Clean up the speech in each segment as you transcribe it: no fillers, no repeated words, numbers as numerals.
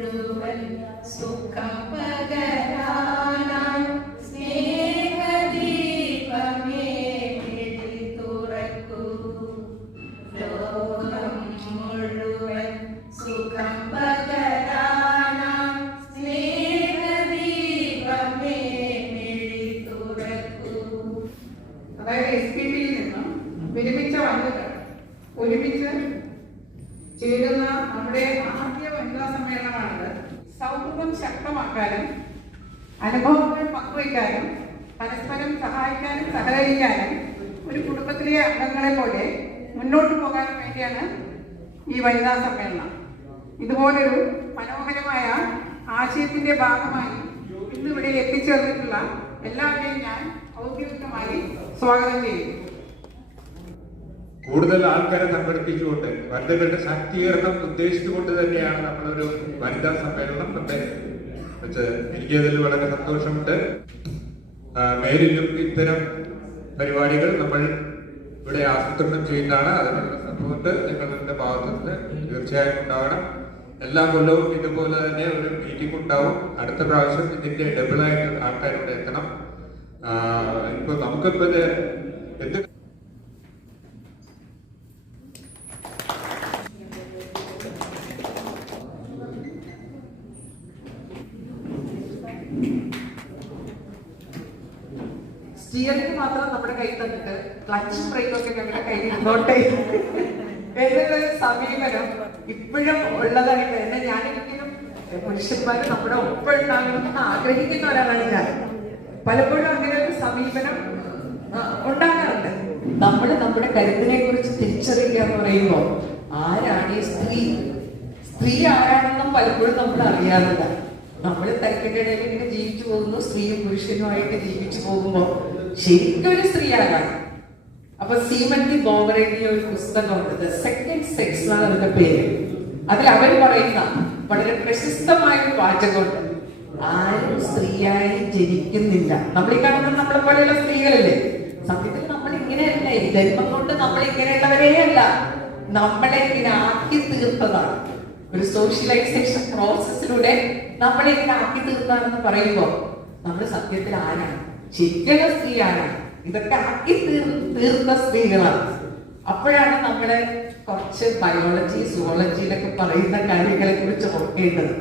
മുഴുവൻ സുഖം പകരാനാം സ്നേഹദീപമേ മിഴി തുറക്കൂ. ലോകം മുഴുവൻ സുഖം പകരാനാം സ്നേഹദീപമേ മിഴി തുറക്കൂ. അതായത് SPP നിന്നും വിരമിച്ച വനിതകൾ ഒരുമിച്ച് ചേരുന്ന നമ്മുടെ ആദ്യ വനിതാ സമ്മേളനമാണിത്. സൗഹൃദം ശക്തമാക്കാനും അനുഭവങ്ങൾ പങ്കുവയ്ക്കാനും പരസ്പരം സഹായിക്കാനും സഹകരിക്കാനും ഒരു കുടുംബത്തിലെ അംഗങ്ങളെ പോലെ മുന്നോട്ട് പോകാനും വേണ്ടിയാണ് ഈ വനിതാ സമ്മേളനം. ഇതുപോലൊരു മനോഹരമായ ആശയത്തിന്റെ ഭാഗമായി ഇന്നിവിടെ എത്തിച്ചേർന്നിട്ടുള്ള എല്ലാവരെയും ഞാൻ ഔദ്യോഗികമായി സ്വാഗതം ചെയ്യുന്നു. കൂടുതൽ ആൾക്കാരെ സംഘടിപ്പിച്ചുകൊണ്ട് വനിതകളുടെ ശാക്തീകരണം ഉദ്ദേശിച്ചുകൊണ്ട് തന്നെയാണ് നമ്മളൊരു വനിതാ സമ്മേളനം നമ്മുടെ വെച്ചത്. എനിക്കതിൽ വളരെ സന്തോഷമുണ്ട്. മേലിലും ഇത്തരം പരിപാടികൾ നമ്മൾ ഇവിടെ ആസൂത്രണം ചെയ്യുന്നതാണ്. അതിനുള്ള സപ്പോർട്ട് നിങ്ങളുടെ ഭാഗത്തു നിന്ന് തീർച്ചയായും ഉണ്ടാവണം. എല്ലാ കൊല്ലവും ഇതുപോലെ തന്നെ ഒരു മീറ്റിംഗ് ഉണ്ടാവും. അടുത്ത പ്രാവശ്യം ഇതിന്റെ ഡബിളായിട്ട് ആൾക്കാരിവിടെ എത്തണം. ഇപ്പൊ നമുക്കിപ്പോ എന്ത് സ്റ്റിയറിംഗ് മാത്രം നമ്മുടെ കയ്യിൽ തന്നിട്ട് ക്ലച്ചും ബ്രേക്കൊക്കെ ഞങ്ങളുടെ കയ്യിൽ ഇരുന്നോട്ടെ എന്നൊരു സമീപനം ഇപ്പോഴും ഉള്ളതായിട്ട് തന്നെ ഞാനെങ്കിലും പുരുഷന്മാര് നമ്മുടെ ഒപ്പം ഉണ്ടാകണമെന്ന് ആഗ്രഹിക്കുന്ന ഒരാളാണ് ഞാൻ. പലപ്പോഴും അങ്ങനെ ഒരു സമീപനം ഉണ്ടാകാറുണ്ട്. നമ്മൾ നമ്മുടെ കരുത്തിനെ കുറിച്ച് തിരിച്ചറിയുക എന്ന് പറയുമ്പോൾ ആരാണ് ഈ സ്ത്രീ, സ്ത്രീ ആരാണെന്നും പലപ്പോഴും നമ്മൾ അറിയാറില്ല. നമ്മൾ തിരക്കിനിടയിൽ ഇങ്ങനെ ജീവിച്ചു പോകുന്നു, സ്ത്രീയും പുരുഷനുമായിട്ട് ജീവിച്ചു പോകുമ്പോൾ ശരിക്കൊരു സ്ത്രീയാകാൻ. അപ്പൊ സീമന്തി ബോവറേന്റെ ഒരു പുസ്തകമുണ്ട്, ദ സെക്കൻഡ് സെക്സ് എന്നാണ് അതിന്റെ പേര്. അതിൽ അവർ പറയുന്ന വളരെ പ്രശസ്തമായ ഒരു വാചകമുണ്ട്, ആരും സ്ത്രീയായി ജനിക്കുന്നില്ല. നമ്മൾ ഈ കാണുന്ന നമ്മളെ പോലെയുള്ള സ്ത്രീകളല്ലേ? സത്യത്തിൽ നമ്മൾ ഇങ്ങനെയല്ലേ, ജന്മം കൊണ്ട് നമ്മൾ ഇങ്ങനെയുള്ളവരേ അല്ല, നമ്മളെ ഇങ്ങനെ ആക്കി തീർത്തതാണ്. ഒരു സോഷ്യലൈസേഷൻ പ്രോസസ്സിലൂടെ നമ്മളെ ഇങ്ങനെ ആക്കി തീർത്താണെന്ന് പറയുമ്പോൾ നമ്മൾ സത്യത്തിൽ ആരാണ്? ശരിക്കുള്ള സ്ത്രീ ആരാണ്? ഇതൊക്കെ ആക്കി തീർത്ത സ്ത്രീകളാണ്. അപ്പോഴാണ് നമ്മളെ കുറച്ച് ബയോളജി സുവോളജിയിലൊക്കെ പറയുന്ന കാര്യങ്ങളെ കുറിച്ച് ഓർക്കേണ്ടത്.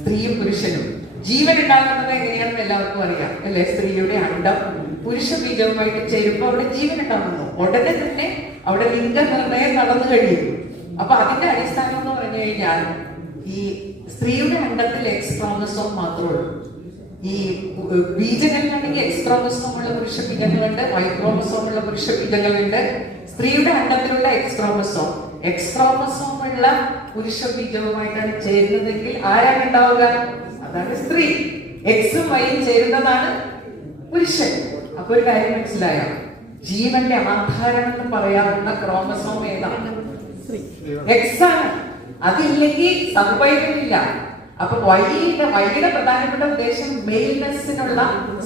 സ്ത്രീയും പുരുഷനും ജീവൻ ഉണ്ടാകുന്നത് എങ്ങനെയാണെന്ന് എല്ലാവർക്കും അറിയാം അല്ലെ? സ്ത്രീയുടെ അണ്ഡം പുരുഷ ബീജവുമായിട്ട് ചേരുമ്പോൾ അവിടെ ജീവൻ ഉണ്ടാകുന്നു. ഉടനെ തന്നെ അവിടെ ലിംഗനിർണയം നടന്നു കഴിയും. അപ്പൊ അതിന്റെ അടിസ്ഥാനം എന്ന് പറഞ്ഞു കഴിഞ്ഞാൽ ഈ സ്ത്രീയുടെ അണ്ഡത്തിൽ എക്സ് ക്രോമസോം മാത്രമേ ഉള്ളൂ. ഈ ബീജങ്ങളിലാണെങ്കിൽ എക്സ് ക്രോമസോം ഉള്ള പുരുഷ ബീജങ്ങളുണ്ട്, വൈ ക്രോമസോം ഉള്ള പുരുഷ ബീജങ്ങളുണ്ട്. സ്ത്രീയുടെ അണ്ഡത്തിലുള്ള എക്സ് ക്രോമസോം ഉള്ള പുരുഷ ബീജവുമായിട്ടാണ് ചേരുന്നതെങ്കിൽ ആരാണ് ഉണ്ടാവുക? അതാണ് സ്ത്രീ. എക്സും വൈയും ചേരുന്നതാണ് പുരുഷൻ. അപ്പൊ ഒരു കാര്യം മനസ്സിലായോ? ജീവന്റെ ആധാരം എന്ന് പറയാവുന്ന ക്രോമസോം ഏതാണ്? എക്സ് ആണ്. അതില്ലെങ്കിൽ സർവൈവൽ ഇല്ല. അപ്പൊ വൈയുടെ പ്രധാനപ്പെട്ട ഉദ്ദേശം മെയിൽനെസ്സിനുള്ള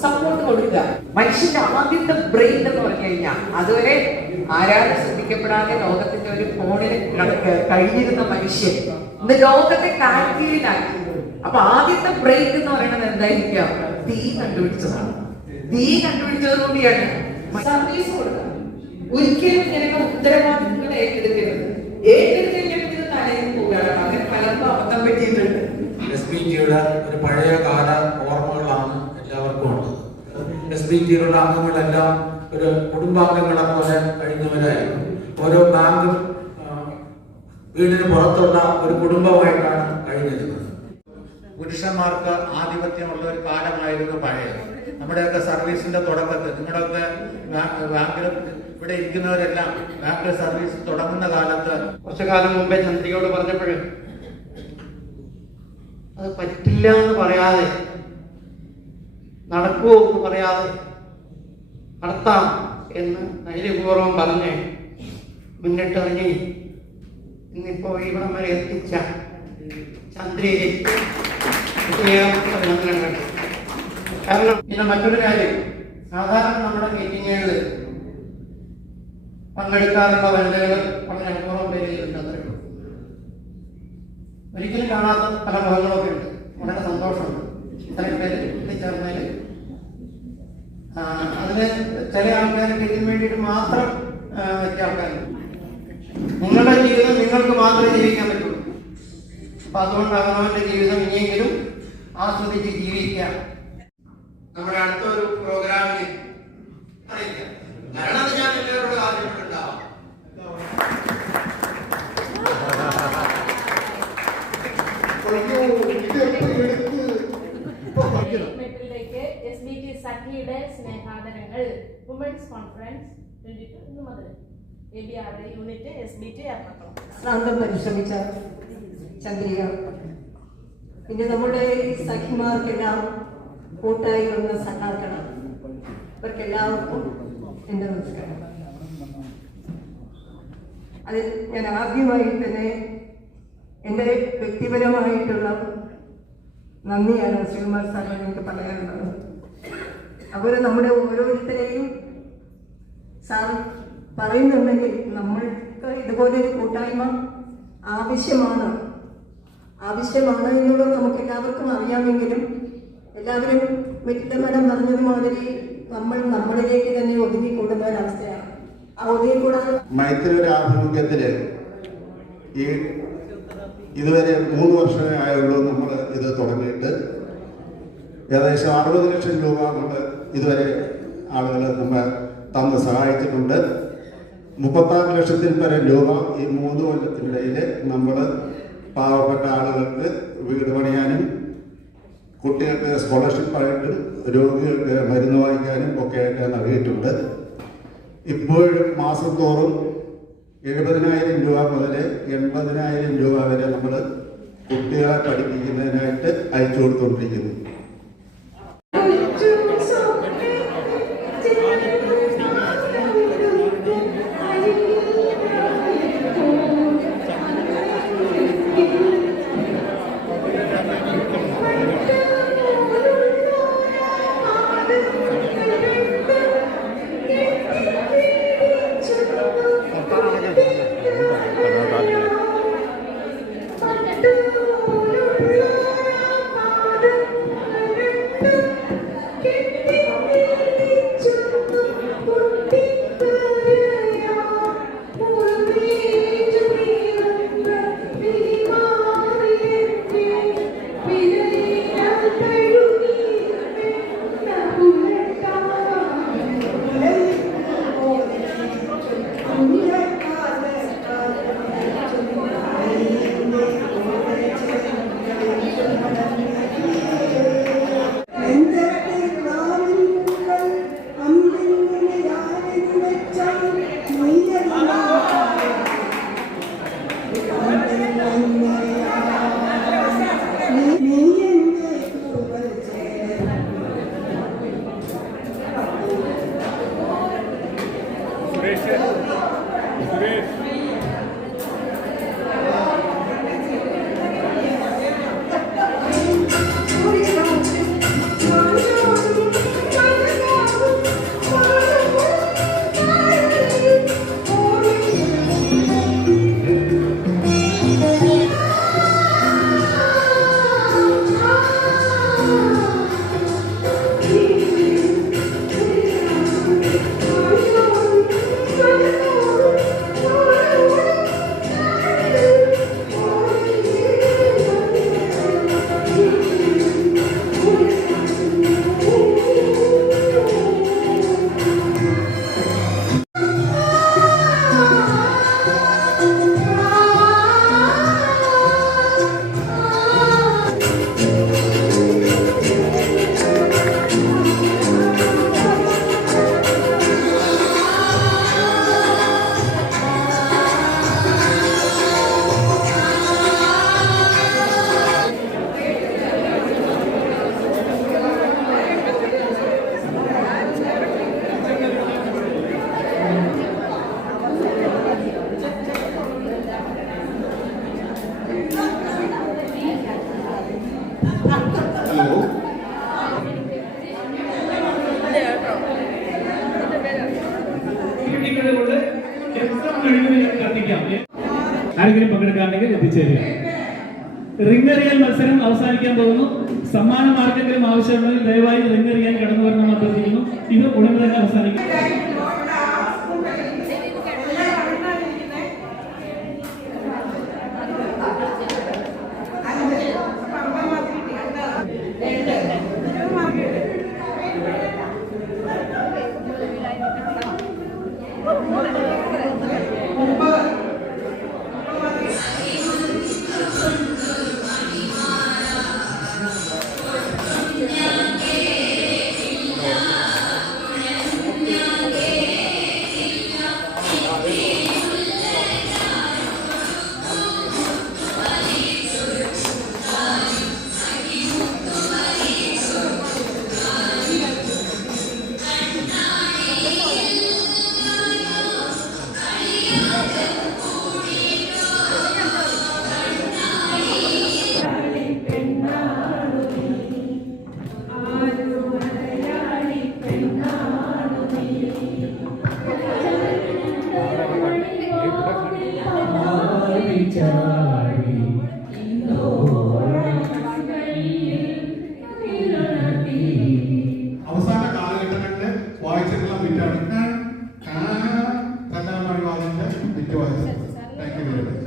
സപ്പോർട്ട് കൊടുക്കുക. മനുഷ്യന്റെ ആദ്യത്തെ ബ്രെയിൻ എന്ന് പറഞ്ഞു കഴിഞ്ഞാൽ അതുവരെ ആരാരും ശ്രദ്ധിക്കപ്പെടാതെ ലോകത്തിന്റെ ഒരു ഫോണിൽ കഴിഞ്ഞിരുന്ന മനുഷ്യൻ ഇന്ന് ലോകത്തെ കാൽക്കീഴിലാക്കി. അപ്പൊ ആദ്യത്തെ ബ്രെയിൻ എന്ന് പറയുന്നത് എന്തായിരിക്കാം? തീ കണ്ടുപിടിച്ചതാണ്. തീ കണ്ടുപിടിച്ചതുകൂടിയാണ് സർവീസ് കൊടുക്കുക. ഒരിക്കലും ജനങ്ങൾ ഉത്തരവാദിത്തങ്ങൾ ഏറ്റെടുക്കരുത്. ഏറ്റെടുത്തില്ലെങ്കിൽ തലയിൽ പോവുകയാണ്. അങ്ങനെ പലർക്കും അബദ്ധം പറ്റിയിട്ടുണ്ട്. SBTയുടെ ഒരു പഴയ കാല ഓർമ്മകളാണ് എല്ലാവർക്കും ഉള്ളത്. SBTയുടെ അംഗങ്ങളെല്ലാം ഒരു കുടുംബാംഗങ്ങളെ പോലെ കഴിഞ്ഞവരായിരുന്നു. ഓരോ ബാങ്കും വീടിന് പുറത്തുള്ള ഒരു കുടുംബമായിട്ടാണ് കഴിഞ്ഞിരുന്നത്. പുരുഷന്മാർക്ക് ആധിപത്യമുള്ള ഒരു കാലമായിരുന്നു പഴയത്. നമ്മുടെയൊക്കെ സർവീസിന്റെ തുടക്കത്തിൽ നിങ്ങളുടെയൊക്കെ ബാങ്കിൽ ഇവിടെ ഇരിക്കുന്നവരെല്ലാം ബാങ്ക് സർവീസ് തുടങ്ങുന്ന കാലത്ത് കുറച്ചു കാലം മുമ്പേ ചന്ദ്രികയോട് പറഞ്ഞപ്പോൾ അത് പറ്റില്ല എന്ന് പറയാതെ, നടക്കുമോ എന്ന് പറയാതെ നടത്താം എന്ന് ധൈര്യപൂർവ്വം പറഞ്ഞ് മുന്നിട്ടിറങ്ങി ഇന്നിപ്പോ ഇവിടം വരെ എത്തിച്ച ചന്ദ്രയിലേക്ക് അഭിനന്ദനങ്ങൾ. കാരണം പിന്നെ മറ്റൊരു കാര്യം, സാധാരണ നമ്മുടെ മീറ്റിങ്ങുകളിൽ പങ്കെടുക്കാറുള്ള വനിതകൾ വളരെ അപൂർവം പേരിൽ ഉണ്ടെന്നറിയുള്ളൂ. ഒരിക്കലും കാണാത്ത പല മുഖങ്ങളൊക്കെ ഉണ്ട്. വളരെ സന്തോഷമുണ്ട് ഇത്രയും പേര് എത്തിച്ചേർന്നതിൽ. അതിന് ചില ആൾക്കാർക്ക് ഇതിന് വേണ്ടിയിട്ട് മാത്രം വെച്ച ആൾക്കാരുണ്ട്. നിങ്ങളുടെ ജീവിതം നിങ്ങൾക്ക് മാത്രമേ ജീവിക്കാൻ പറ്റുള്ളൂ. അപ്പൊ അതുകൊണ്ട് അവനവന്റെ ജീവിതം ഇനിയെങ്കിലും ആസ്വദിച്ച് ജീവിക്കാം. നമ്മുടെ അടുത്തൊരു പ്രോഗ്രാമിന് അറിയിക്കാം. കാരണം അത് ഞാൻ എല്ലാവരോടും ആവശ്യപ്പെട്ടുണ്ടാവാം. മെറ്റലിലേക്ക് SBT സഖിയുടെ സ്നേഹാദരങ്ങൾ. വുമൻസ് കോൺഫറൻസ് 22 ഇന്ന് മുതൽ ABRI യൂണിറ്റ് SBT എറണാകുളം. സാന്തം പരിശ്രമിച്ച ചന്ദ്രിക. പിന്നെ നമ്മുടെ സഖിമാർക്കെല്ലാം കൂട്ടായി വന്ന സഹാക്കളാണ്. ഇവർക്കെല്ലാവർക്കും എൻ്റെ നമസ്കാരം. അതിൽ ഞാൻ ആദ്യമായി തന്നെ എൻ്റെ വ്യക്തിപരമായിട്ടുള്ള നന്ദിയാണ് ശ്രീകുമാർ സാറിന് എനിക്ക് പറയാനുള്ളത്. അവർ നമ്മുടെ ഓരോരുത്തരെയും സാർ പറയുന്നുണ്ടെങ്കിൽ നമ്മൾക്ക് ഇതുപോലൊരു കൂട്ടായ്മ ആവശ്യമാണ് എന്നുള്ളത് നമുക്ക് എല്ലാവർക്കും അറിയാമെങ്കിലും എല്ലാവരും വീട്ടിലെ മേഡം പറഞ്ഞതുമാതിരി നമ്മൾ നമ്മളിലേക്ക് തന്നെ ഒതുങ്ങിക്കൂടുന്ന ഒരവസ്ഥയാണ്. ആ ഒതുങ്ങിക്കൂടാതെ മൈത്രിയുടെ ആഭിമുഖ്യത്തില് ഇതുവരെ 3 വർഷമേ ആയുള്ളൂ നമ്മൾ ഇത് തുടങ്ങിയിട്ട്. ഏകദേശം 60 ലക്ഷം രൂപ നമ്മൾ ഇതുവരെ ആളുകൾ നമ്മൾ തന്ന് സഹായിച്ചിട്ടുണ്ട്. 36 ലക്ഷത്തിൽ പരം രൂപ ഈ 3 കൊല്ലത്തിനിടയിൽ നമ്മൾ പാവപ്പെട്ട ആളുകൾക്ക് വീട് പണിയാനും കുട്ടികൾക്ക് സ്കോളർഷിപ്പായിട്ടും രോഗികൾക്ക് മരുന്ന് വാങ്ങിക്കാനും ഒക്കെ ആയിട്ട് നൽകിയിട്ടുണ്ട്. ഇപ്പോഴും മാസം തോറും 70,000 രൂപ മുതൽ 80,000 രൂപ വരെ നമ്മൾ കുട്ടികളെ പഠിപ്പിക്കുന്നതിനായിട്ട് അയച്ചു കൊടുത്തുകൊണ്ടിരിക്കുന്നു. ആരെങ്കിലും പങ്കെടുക്കാണെങ്കിൽ എത്തിച്ചേരുക. റിംഗ് എറിയൽ മത്സരം അവസാനിക്കാൻ പോകുന്നു. സമ്മാനം ആർക്കെങ്കിലും ആവശ്യമുണ്ടെങ്കിൽ ദയവായി റിംഗ് എറിയാൻ കടന്നു വരണമെന്ന് അഭ്യർത്ഥിക്കുന്നു. ഇത് ഉടനെ തന്നെ അവസാനിക്കും. അവസാന കാലഘട്ടങ്ങളിൽ വായിച്ചിട്ടുള്ള ബിറ്റാണ് രണ്ടാമത് വാദിന്റെ ബിറ്റ് വായിച്ചത്. Thank you very much.